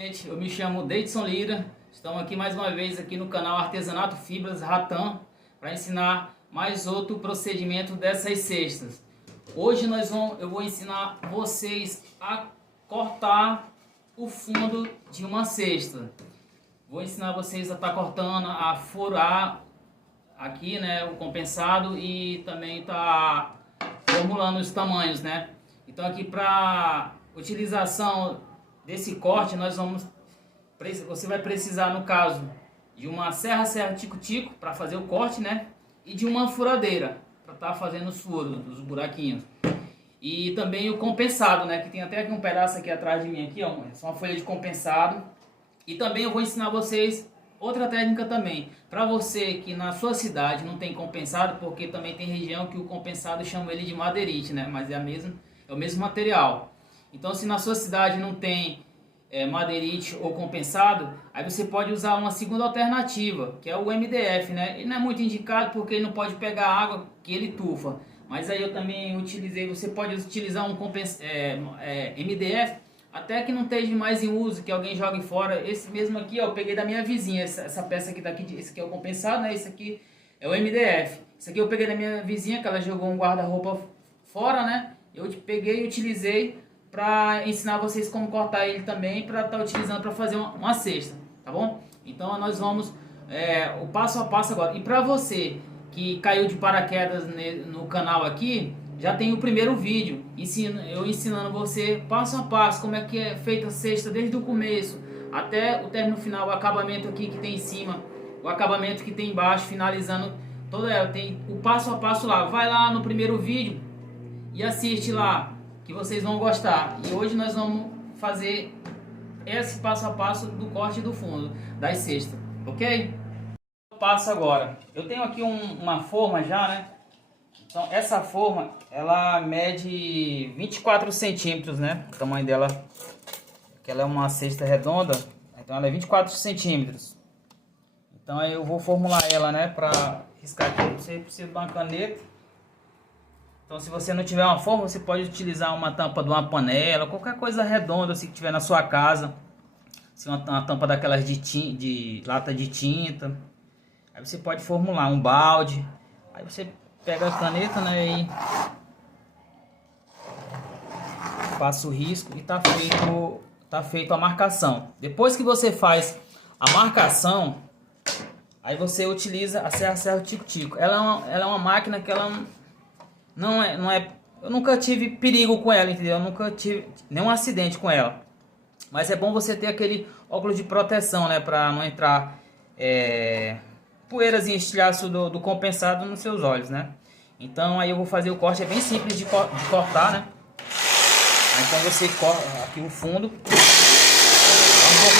Gente, eu me chamo Deidson Lira, estamos aqui mais uma vez aqui no canal Artesanato Fibras Rattan para ensinar mais outro procedimento dessas cestas. Hoje eu vou ensinar vocês a cortar o fundo de uma cesta. Vou ensinar vocês a estar cortando, a furar aqui, né, o compensado e também tá formulando os tamanhos, né? Então aqui para utilização desse corte você vai precisar, no caso, de uma serra tico-tico para fazer o corte, né? E de uma furadeira para estar fazendo os furos, os buraquinhos. E também o compensado, né? Que tem até aqui um pedaço aqui atrás de mim aqui, ó, é uma folha de compensado. E também eu vou ensinar vocês outra técnica também, para você que na sua cidade não tem compensado, porque também tem região que o compensado chama ele de madeirite, né? Mas é o mesmo material. Então, se na sua cidade não tem madeirite ou compensado, aí você pode usar uma segunda alternativa, que é o MDF, né? Ele não é muito indicado porque ele não pode pegar água que ele tufa. Mas aí eu também utilizei, você pode utilizar um MDF até que não esteja mais em uso, que alguém jogue fora. Esse mesmo aqui, ó, eu peguei da minha vizinha, essa peça aqui daqui, esse aqui é o compensado, né? Esse aqui é o MDF. Esse aqui eu peguei da minha vizinha, que ela jogou um guarda-roupa fora, né? Eu peguei e utilizei para ensinar vocês como cortar ele também, para estar utilizando para fazer uma cesta, tá bom? Então nós vamos o passo a passo agora. E para você que caiu de paraquedas no canal aqui, já tem o primeiro vídeo eu ensinando você passo a passo como é que é feita a cesta desde o começo até o término final, o acabamento aqui que tem em cima, o acabamento que tem embaixo, finalizando toda ela. Tem o passo a passo lá. Vai lá no primeiro vídeo e assiste lá, que vocês vão gostar. E hoje nós vamos fazer esse passo a passo do corte do fundo das cestas, ok? Passo agora. Eu tenho aqui uma forma já, né? Então essa forma, ela mede 24 centímetros, né? O tamanho dela, que ela é uma cesta redonda, então ela é 24 centímetros. Então aí eu vou formular ela, né? Para riscar aqui, você precisa de uma caneta. Então, se você não tiver uma forma, você pode utilizar uma tampa de uma panela, qualquer coisa redonda se tiver na sua casa. Se uma tampa daquelas de lata de tinta. Aí você pode formular um balde. Aí você pega a caneta, né, e passa o risco e tá feito a marcação. Depois que você faz a marcação, aí você utiliza a serra tico-tico. Ela é uma máquina que ela não é, eu nunca tive perigo com ela, entendeu? Eu nunca tive nenhum acidente com ela. Mas é bom você ter aquele óculos de proteção, né? Para não entrar poeiras e estilhaço do compensado nos seus olhos, né? Então aí eu vou fazer o corte, é bem simples de cortar, né? Aí, então você corta aqui o fundo, um pouco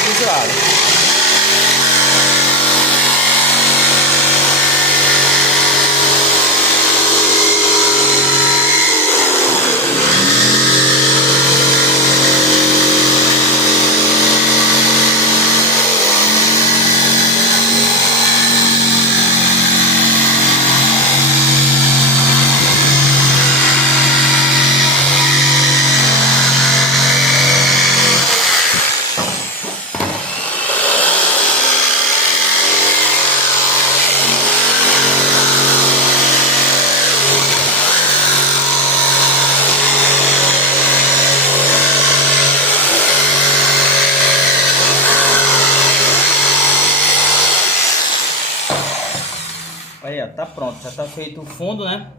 desse lado. Aí, ó, tá pronto, já tá feito o fundo, né?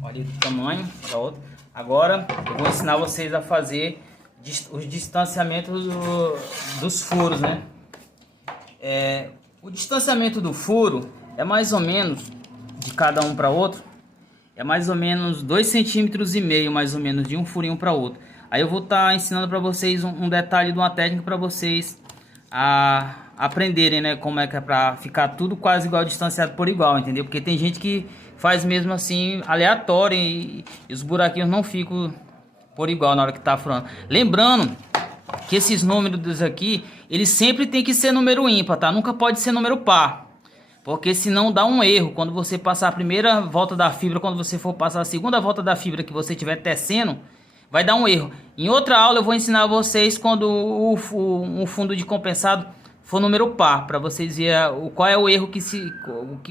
Olha o tamanho da outra. Agora eu vou ensinar vocês a fazer os distanciamentos dos furos, né? O distanciamento do furo é mais ou menos, de cada um para outro, é mais ou menos 2,5 cm, mais ou menos, de um furinho para outro. Aí eu vou estar ensinando para vocês um detalhe de uma técnica para vocês aprenderem, né, como é que é para ficar tudo quase igual, distanciado por igual, entendeu? Porque tem gente que faz mesmo assim aleatório e os buraquinhos não ficam por igual na hora que tá furando. Lembrando que esses números aqui, eles sempre tem que ser número ímpar, tá? Nunca pode ser número par, porque senão dá um erro quando você passar a primeira volta da fibra. Quando você for passar a segunda volta da fibra que você estiver tecendo, vai dar um erro. Em outra aula eu vou ensinar vocês quando um fundo de compensado for número par, para vocês verem qual é o erro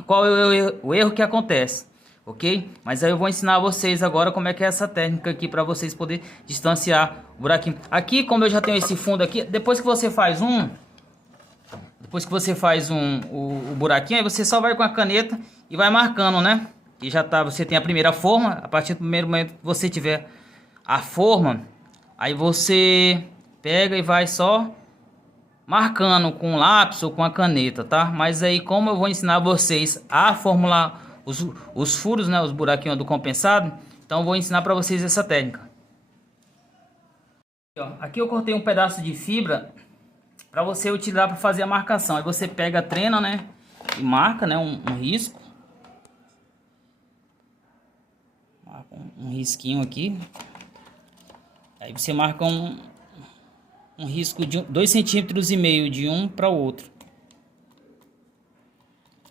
qual é o erro que acontece, ok? Mas aí eu vou ensinar vocês agora como é que é essa técnica aqui para vocês poderem distanciar o buraquinho. Aqui, como eu já tenho esse fundo aqui, depois que você faz o buraquinho, aí você só vai com a caneta e vai marcando, né? E já tá, você tem a primeira forma. A partir do primeiro momento que você tiver a forma, aí você pega e vai só marcando com lápis ou com a caneta, tá? Mas aí, como eu vou ensinar vocês a formular os furos, né, os buraquinhos do compensado, então eu vou ensinar para vocês essa técnica. Aqui eu cortei um pedaço de fibra para você utilizar para fazer a marcação. Aí você pega a trena, né, e marca, né, um risco. Marca um risquinho aqui. Aí você marca um risco de 2,5 centímetros de um para o outro.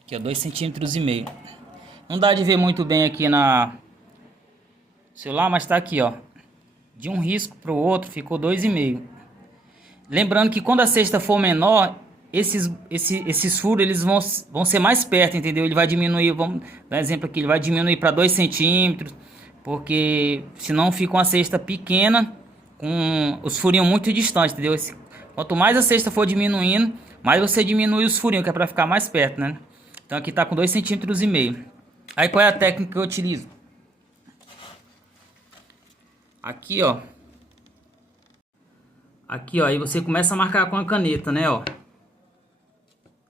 Aqui, ó, 2,5 centímetros. Não dá de ver muito bem aqui na celular, mas tá aqui, ó. De um risco para o outro ficou 2,5. Lembrando que quando a cesta for menor, esses furos eles vão ser mais perto, entendeu? Ele vai diminuir, vamos dar um exemplo aqui, ele vai diminuir para 2 centímetros, porque senão fica uma cesta pequena com os furinhos muito distantes, entendeu? Quanto mais a cesta for diminuindo, mais você diminui os furinhos, que é para ficar mais perto, né? Então aqui tá com 2,5 centímetros. Aí qual é a técnica que eu utilizo? Aqui, ó. Aqui, ó, aí você começa a marcar com a caneta, né, ó.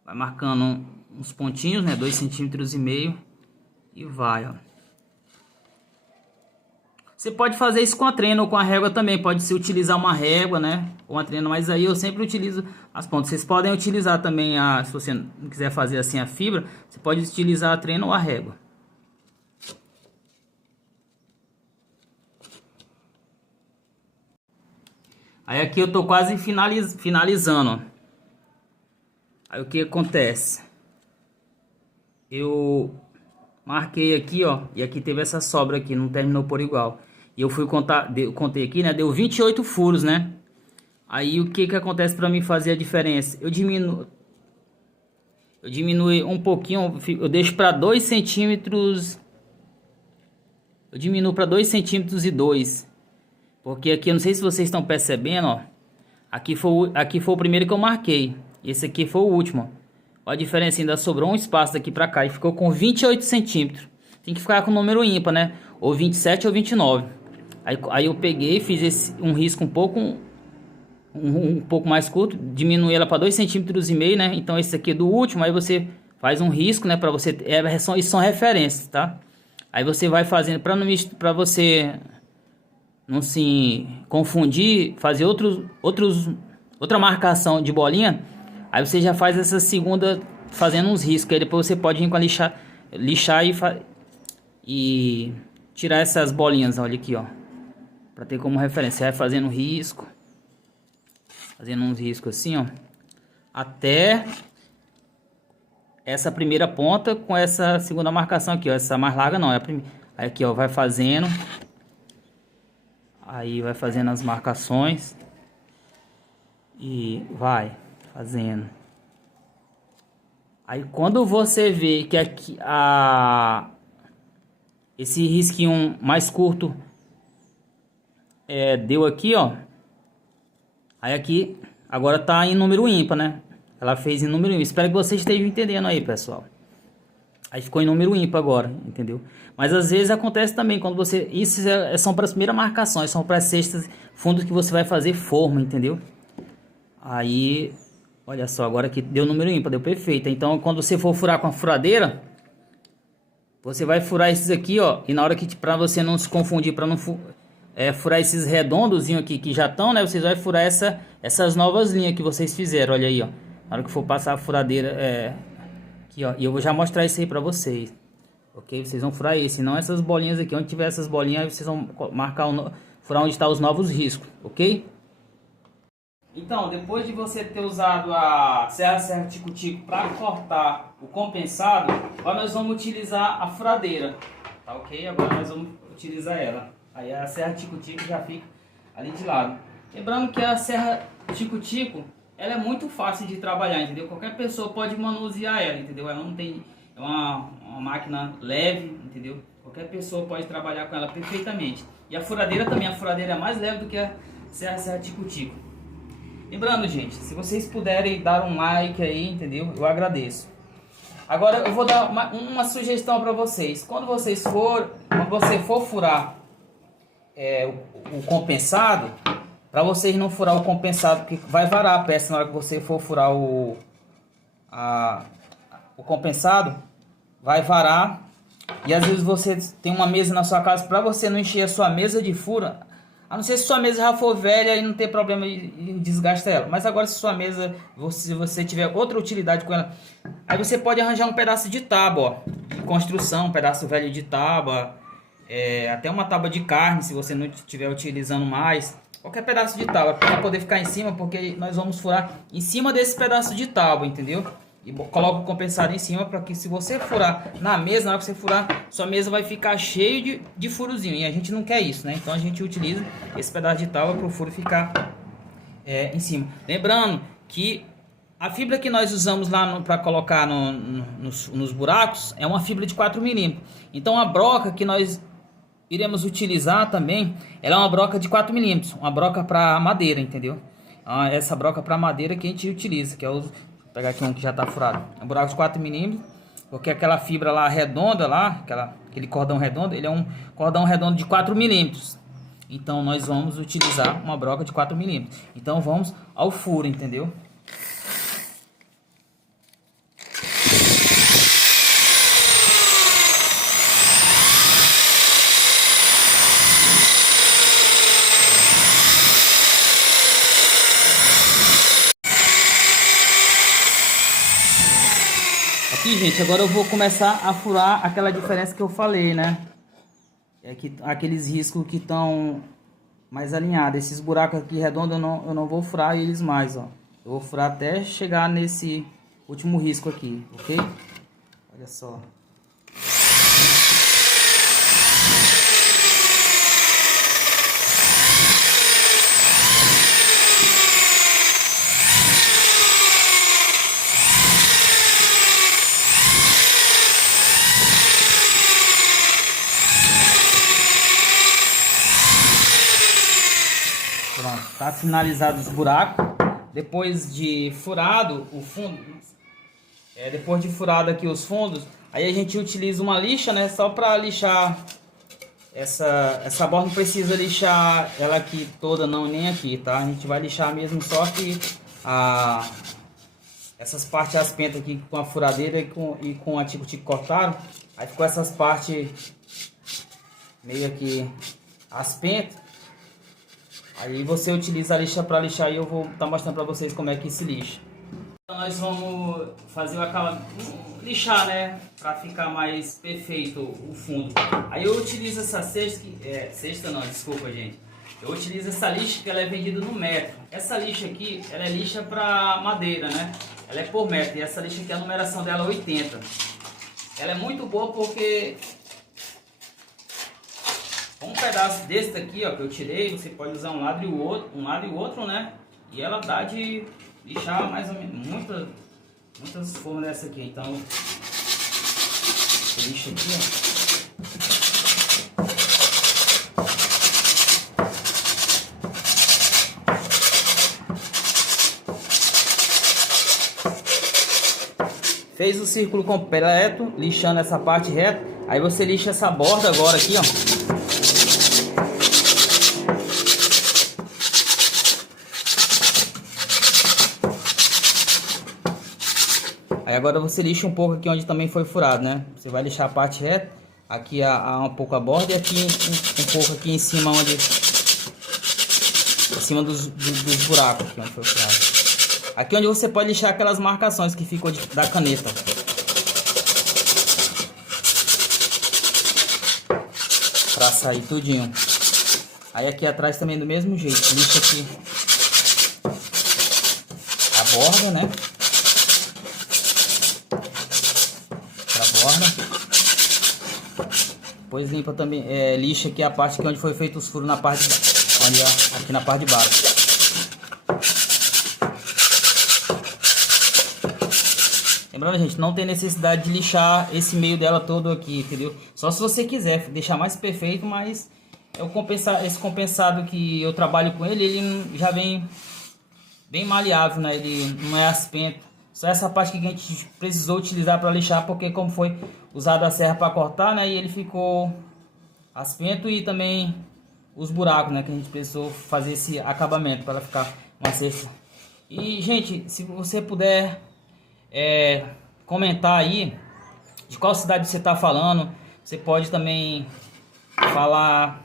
Vai marcando uns pontinhos, né, 2,5 centímetros e vai, ó. Você pode fazer isso com a trena ou com a régua também, pode se utilizar uma régua, né, ou uma trena, mas aí eu sempre utilizo as pontas. Vocês podem utilizar também, se você não quiser fazer assim a fibra, você pode utilizar a trena ou a régua. Aí aqui eu tô quase finalizando, ó. Aí o que acontece? Eu marquei aqui, ó, e aqui teve essa sobra aqui, não terminou por igual. E eu fui contar, eu contei aqui, né, deu 28 furos, né? Aí o que acontece para mim fazer a diferença? Eu diminuo um pouquinho, eu deixo para 2 centímetros. Eu diminuo para 2 centímetros e 2. Porque aqui, eu não sei se vocês estão percebendo, ó. Aqui foi o primeiro que eu marquei. Esse aqui foi o último. Olha a diferença, ainda sobrou um espaço daqui para cá e ficou com 28 centímetros. Tem que ficar com o número ímpar, né? Ou 27 ou 29. Aí eu peguei, fiz um risco um pouco mais curto, diminui ela para 2,5 centímetros, né? Então esse aqui é do último, aí você faz um risco, né, para você, isso são referências, tá? Aí você vai fazendo para você não se confundir, fazer outra marcação de bolinha. Aí você já faz essa segunda fazendo uns riscos, aí depois você pode vir com a lixar e tirar essas bolinhas, olha aqui, ó, para ter como referência. Você vai fazendo risco, fazendo uns riscos assim, ó, até essa primeira ponta com essa segunda marcação aqui, ó, essa mais larga não, é a primeira. Aí aqui, ó, vai fazendo, aí vai fazendo as marcações e vai fazendo. Aí quando você vê que aqui esse risquinho mais curto deu aqui, ó. Aí aqui agora tá em número ímpar, né? Ela fez em número ímpar. Espero que vocês estejam entendendo aí, pessoal. Aí ficou em número ímpar agora, entendeu? Mas às vezes acontece também quando você... Isso são para as primeiras marcações, são para as cestas, fundos que você vai fazer forma, entendeu? Aí, olha só, agora que deu número ímpar, deu perfeito. Então quando você for furar com a furadeira, você vai furar esses aqui, ó. E na hora que, para você não se confundir, para não furar esses redondozinhos aqui que já estão, né? Vocês vão furar essas novas linhas que vocês fizeram, olha aí, ó. Na hora que for passar a furadeira, aqui, ó. E eu vou já mostrar isso aí pra vocês. Ok? Vocês vão furar esse, não essas bolinhas aqui. Onde tiver essas bolinhas, vocês vão marcar, furar onde está os novos riscos, ok? Então, depois de você ter usado a serra tico-tico para cortar o compensado, agora nós vamos utilizar a furadeira, tá ok? Agora nós vamos utilizar ela. Aí a serra tico-tico já fica ali de lado. Lembrando que a serra tico-tico, ela é muito fácil de trabalhar, entendeu? Qualquer pessoa pode manusear ela, entendeu? Ela não tem... É uma máquina leve, entendeu? Qualquer pessoa pode trabalhar com ela perfeitamente. E a furadeira também, a furadeira é mais leve do que a serra tico-tico. Lembrando, gente, se vocês puderem dar um like aí, entendeu? Eu agradeço. Agora eu vou dar uma sugestão para vocês. Quando você for furar o compensado, para vocês não furar o compensado, porque vai varar a peça na hora que você for furar o compensado, vai varar. E às vezes você tem uma mesa na sua casa, para você não encher a sua mesa de furo, a não ser se sua mesa já for velha e não tem problema de desgastar ela. Mas agora se sua mesa, se você tiver outra utilidade com ela, aí você pode arranjar um pedaço de tábua, ó, de construção, um pedaço velho de tábua, até uma tábua de carne, se você não estiver utilizando mais. Qualquer pedaço de tábua, para poder ficar em cima, porque nós vamos furar em cima desse pedaço de tábua, entendeu? E coloca o compensado em cima, para que se você furar na mesa, na hora que você furar, sua mesa vai ficar cheio de furozinho. E a gente não quer isso, né? Então a gente utiliza esse pedaço de tábua para o furo ficar em cima. Lembrando que a fibra que nós usamos lá para colocar nos buracos é uma fibra de 4 mm. Então a broca que nós iremos utilizar também, ela é uma broca de 4 mm. Uma broca para madeira, entendeu? Essa broca para madeira que a gente utiliza, que é o... Vou pegar aqui um que já está furado. É um buraco de 4 mm, porque aquela fibra lá redonda, lá, aquele cordão redondo, ele é um cordão redondo de 4 mm. Então nós vamos utilizar uma broca de 4 mm. Então vamos ao furo, entendeu? Aqui, gente, agora eu vou começar a furar aquela diferença que eu falei, né? É que aqueles riscos que estão mais alinhados. Esses buracos aqui redondos eu não vou furar eles mais, ó. Eu vou furar até chegar nesse último risco aqui, ok? Olha só. Pronto, tá finalizado os buracos. Depois de furado o fundo, depois de furado aqui os fundos, aí a gente utiliza uma lixa, né? Só para lixar essa borda. Não precisa lixar ela aqui toda, não, nem aqui, tá? A gente vai lixar mesmo só que essas partes aspentas aqui com a furadeira e com a tico-tico cortaram. Aí ficou essas partes meio aqui aspentas. Aí você utiliza a lixa para lixar e eu vou estar mostrando para vocês como é que se lixa. Então nós vamos fazer lixar, né, para ficar mais perfeito o fundo. Aí eu utilizo essa cesta não, desculpa, gente. Eu utilizo essa lixa que ela é vendida no metro. Essa lixa aqui, ela é lixa para madeira, né? Ela é por metro e essa lixa aqui, a numeração dela é 80. Ela é muito boa porque um pedaço desse daqui, ó, que eu tirei, você pode usar um lado e o outro, né? E ela dá de lixar mais ou menos muitas formas dessa aqui. Então, lixa aqui, ó. Fez o círculo completo, lixando essa parte reta. Aí você lixa essa borda agora aqui, ó. Aí agora você lixa um pouco aqui onde também foi furado, né? Você vai lixar a parte reta, aqui há um pouco a borda e aqui um pouco aqui em cima onde... Em cima dos buracos aqui onde foi furado. Aqui onde você pode lixar aquelas marcações que ficou da caneta. Pra sair tudinho. Aí aqui atrás também do mesmo jeito. Lixa aqui a borda, né? Depois limpa também, lixa aqui a parte que onde foi feito os furos na parte, ali, ó, aqui na parte de baixo. Lembrando, gente, não tem necessidade de lixar esse meio dela todo aqui, entendeu? Só se você quiser deixar mais perfeito, mas esse compensado que eu trabalho com ele já vem bem maleável, né? Ele não é aspento. Só essa parte que a gente precisou utilizar para lixar, porque como foi usada a serra para cortar, né? E ele ficou aspento e também os buracos, né? Que a gente precisou fazer esse acabamento para ficar uma cesta. E, gente, se você puder comentar aí de qual cidade você está falando, você pode também falar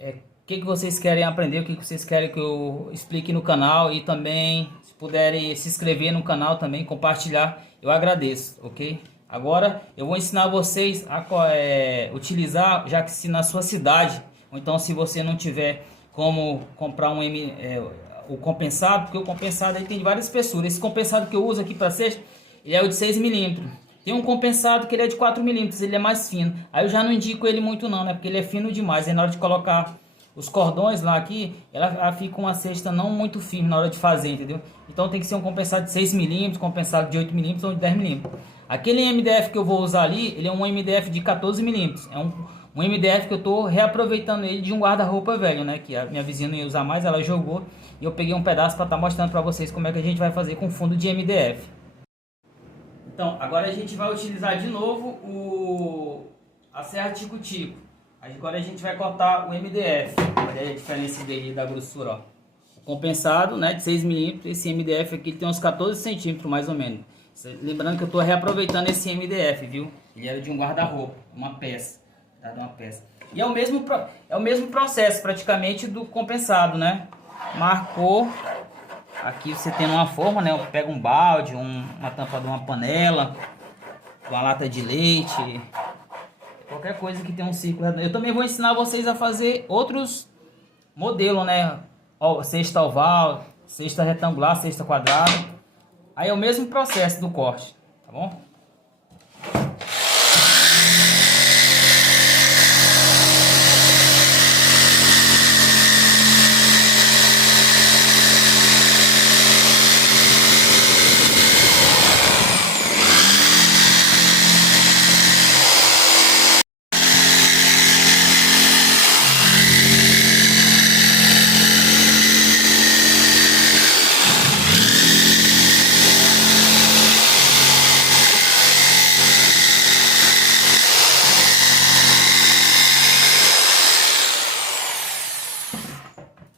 o que vocês querem aprender, o que vocês querem que eu explique no canal, e também se puderem se inscrever no canal também, compartilhar, eu agradeço, ok? Agora eu vou ensinar vocês a utilizar, já que se na sua cidade, ou então se você não tiver como comprar o compensado, porque o compensado aí tem várias espessuras. Esse compensado que eu uso aqui para cesta, ele é o de 6 milímetros. Tem um compensado que ele é de 4 milímetros, ele é mais fino. Aí eu já não indico ele muito não, né? Porque ele é fino demais. Aí na hora de colocar os cordões lá aqui, ela fica uma cesta não muito firme na hora de fazer, entendeu? Então tem que ser um compensado de 6 milímetros, compensado de 8 milímetros ou de 10 milímetros. Aquele MDF que eu vou usar ali, ele é um MDF de 14 milímetros. É um MDF que eu tô reaproveitando ele de um guarda-roupa velho, né? Que a minha vizinha não ia usar mais, ela jogou. E eu peguei um pedaço para estar mostrando para vocês como é que a gente vai fazer com fundo de MDF. Então, agora a gente vai utilizar de novo a serra tico-tico. Agora a gente vai cortar o MDF. Olha aí a diferença dele da grossura, ó. O compensado, né, de 6 milímetros. Esse MDF aqui tem uns 14 centímetros mais ou menos. Lembrando que eu estou reaproveitando esse MDF, viu? Ele era de um guarda-roupa, uma peça. Tá? Uma peça. E é o mesmo processo praticamente do compensado, né? Marcou. Aqui você tem uma forma, né? Pega um balde, uma tampa de uma panela, uma lata de leite, qualquer coisa que tenha um círculo. Eu também vou ensinar vocês a fazer outros modelos, né? Cesta oval, cesta retangular, cesta quadrada. Aí é o mesmo processo do corte, tá bom?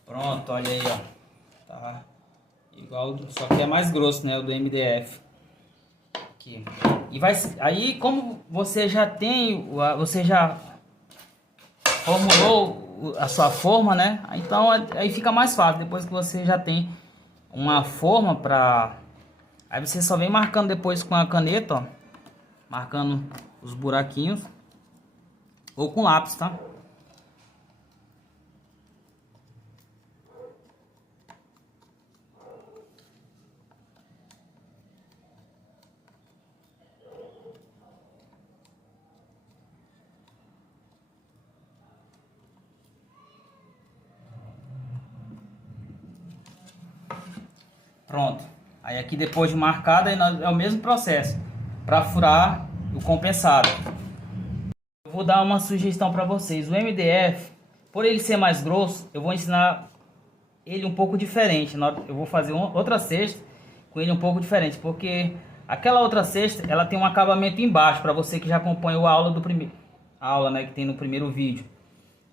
Pronto, olha aí, ó. Tá igual, só que é mais grosso, né? O do MDF. Aqui. E aí, como você já formulou a sua forma, né? Então aí fica mais fácil. Depois que você já tem uma forma aí você só vem marcando depois com a caneta, ó. Marcando os buraquinhos. Ou com lápis, tá? Pronto. Aí aqui depois de marcado, é o mesmo processo para furar o compensado. Eu vou dar uma sugestão para vocês. O MDF, por ele ser mais grosso, eu vou ensinar ele um pouco diferente. Eu vou fazer outra cesta com ele um pouco diferente, porque aquela outra cesta, ela tem um acabamento embaixo, para você que já acompanhou a aula né, que tem no primeiro vídeo.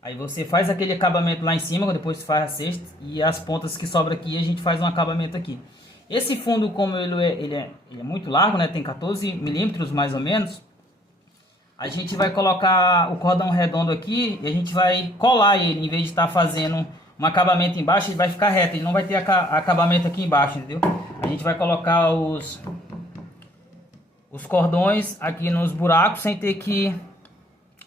Aí você faz aquele acabamento lá em cima, depois você faz a cesta, e as pontas que sobram aqui a gente faz um acabamento aqui. Esse fundo, como ele é muito largo, né, tem 14 milímetros mais ou menos, a gente vai colocar o cordão redondo aqui e a gente vai colar ele, em vez de estar fazendo um acabamento embaixo, ele vai ficar reto, ele não vai ter acabamento aqui embaixo, entendeu? A gente vai colocar os cordões aqui nos buracos sem ter que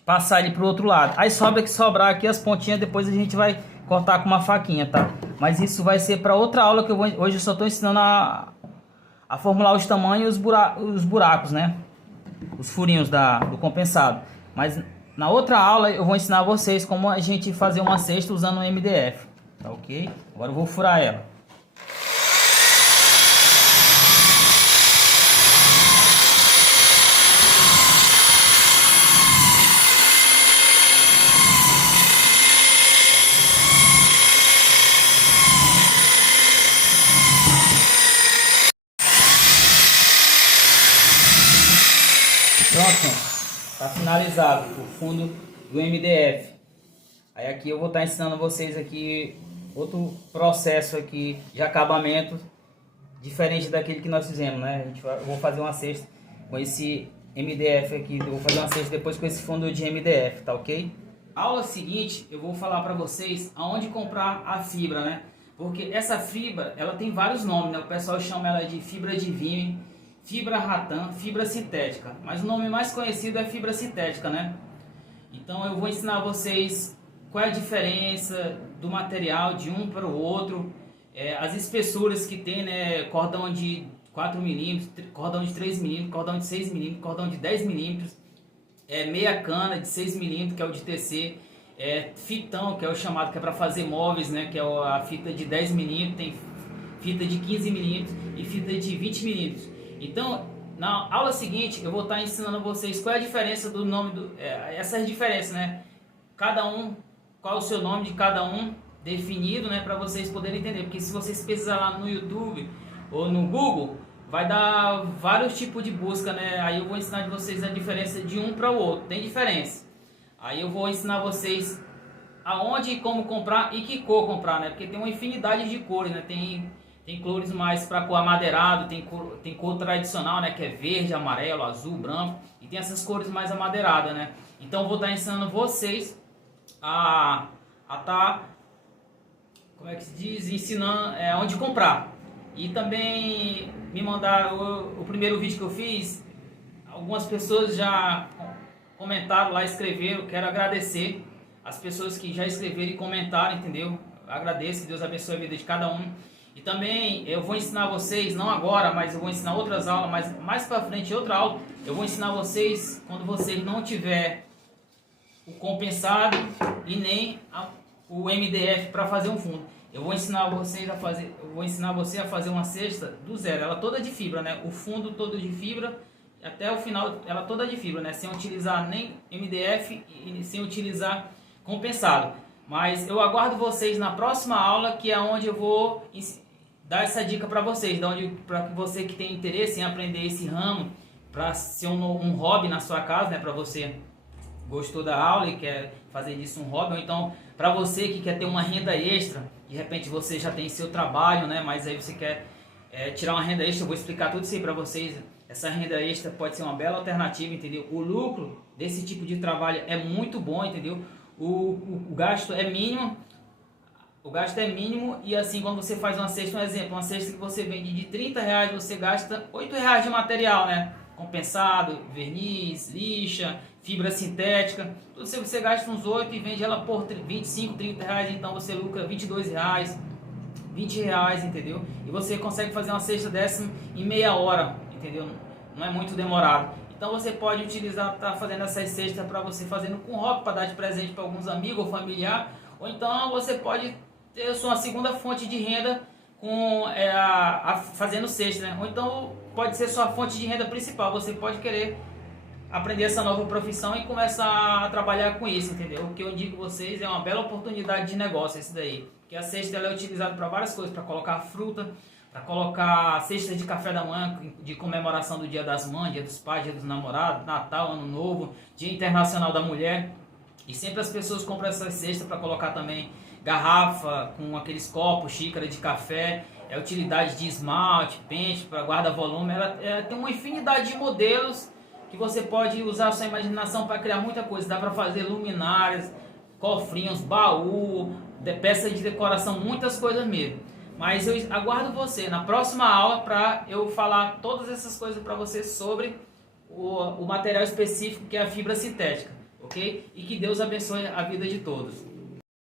passar ele pro outro lado. Aí sobrar aqui as pontinhas, depois a gente vai cortar com uma faquinha, tá? Mas isso vai ser para outra aula que hoje eu só estou ensinando a formular os tamanhos e os buracos, né? Os furinhos do compensado. Mas na outra aula eu vou ensinar vocês como a gente fazer uma cesta usando o MDF, tá ok? Agora eu vou furar ela. Pronto, está finalizado o fundo do MDF. Aí aqui eu vou estar ensinando vocês aqui outro processo aqui de acabamento diferente daquele que nós fizemos, né? Eu vou fazer uma cesta com esse MDF aqui, eu vou fazer uma cesta depois com esse fundo de MDF, tá ok? Aula seguinte eu vou falar para vocês aonde comprar a fibra, né? Porque essa fibra, ela tem vários nomes, né? O pessoal chama ela de fibra de Vime, fibra ratã, fibra sintética, mas o nome mais conhecido é fibra sintética, né? Então eu vou ensinar vocês qual é a diferença do material de um para o outro, as espessuras que tem, né? Cordão de 4 mm, cordão de 3 mm, cordão de 6 mm, cordão de 10 mm, meia cana de 6 mm, que é o de TC, fitão, que é o chamado, que é para fazer móveis, né? Que é a fita de 10 mm, tem fita de 15 mm e fita de 20 mm. Então, na aula seguinte, eu vou estar ensinando a vocês qual é a diferença do nome, essas diferenças, né? Cada um, qual é o seu nome de cada um definido, né? Para vocês poderem entender. Porque se vocês pesquisar lá no YouTube ou no Google, vai dar vários tipos de busca, né? Aí eu vou ensinar de vocês a diferença de um para o outro. Tem diferença. Aí eu vou ensinar vocês aonde e como comprar e que cor comprar, né? Porque tem uma infinidade de cores, né? Tem cores mais para cor amadeirado, tem cor tradicional, né, que é verde, amarelo, azul, branco, e tem essas cores mais amadeiradas, né? Então eu vou estar ensinando vocês a tá, como é que se diz, ensinando onde comprar. E também me mandaram o primeiro vídeo que eu fiz, algumas pessoas já comentaram lá, escreveram, quero agradecer as pessoas que já escreveram e comentaram, entendeu? Agradeço, que Deus abençoe a vida de cada um. E também eu vou ensinar vocês, não agora, mas eu vou ensinar outras aulas, mas mais para frente, outra aula, eu vou ensinar vocês quando vocês não tiver o compensado e nem o MDF para fazer um fundo. Eu vou ensinar vocês você a fazer uma cesta do zero, ela toda de fibra, né? O fundo todo de fibra, até o final ela toda de fibra, né? Sem utilizar nem MDF e sem utilizar compensado. Mas eu aguardo vocês na próxima aula, que é onde eu vou dar essa dica para vocês, para você que tem interesse em aprender esse ramo, para ser um hobby na sua casa, né? Para você gostou da aula e quer fazer disso um hobby, ou então para você que quer ter uma renda extra, de repente você já tem seu trabalho, né? Mas aí você quer tirar uma renda extra, eu vou explicar tudo isso aí para vocês. Essa renda extra pode ser uma bela alternativa, entendeu? O lucro desse tipo de trabalho é muito bom, entendeu? O gasto é mínimo. O gasto é mínimo e assim, quando você faz uma cesta, um exemplo, uma cesta que você vende de R$30, você gasta R$8 de material, né? Compensado, verniz, lixa, fibra sintética, tudo isso você gasta uns 8 e vende ela por 25, R$30, então você lucra R$22, R$20, entendeu? E você consegue fazer uma cesta dessa em meia hora, entendeu? Não é muito demorado. Então você pode utilizar, tá fazendo essas cestas para você fazendo com hobby, para dar de presente para alguns amigos ou familiar, ou então você pode ter sua segunda fonte de renda com fazendo cesta, né? Ou então pode ser sua fonte de renda principal. Você pode querer aprender essa nova profissão e começar a trabalhar com isso, entendeu? O que eu indico vocês é uma bela oportunidade de negócio esse daí, que a cesta ela é utilizada para várias coisas, para colocar fruta, para colocar cestas de café da manhã, de comemoração do Dia das Mães, Dia dos Pais, Dia dos Namorados, Natal, Ano Novo, Dia Internacional da Mulher. E sempre as pessoas compram essas cestas para colocar também garrafa com aqueles copos, xícara de café, utilidade de esmalte, pente para guarda-volume. Ela tem uma infinidade de modelos que você pode usar a sua imaginação para criar muita coisa. Dá para fazer luminárias, cofrinhos, baú, peças de decoração, muitas coisas mesmo. Mas eu aguardo você na próxima aula para eu falar todas essas coisas para você sobre o material específico que é a fibra sintética, ok? E que Deus abençoe a vida de todos.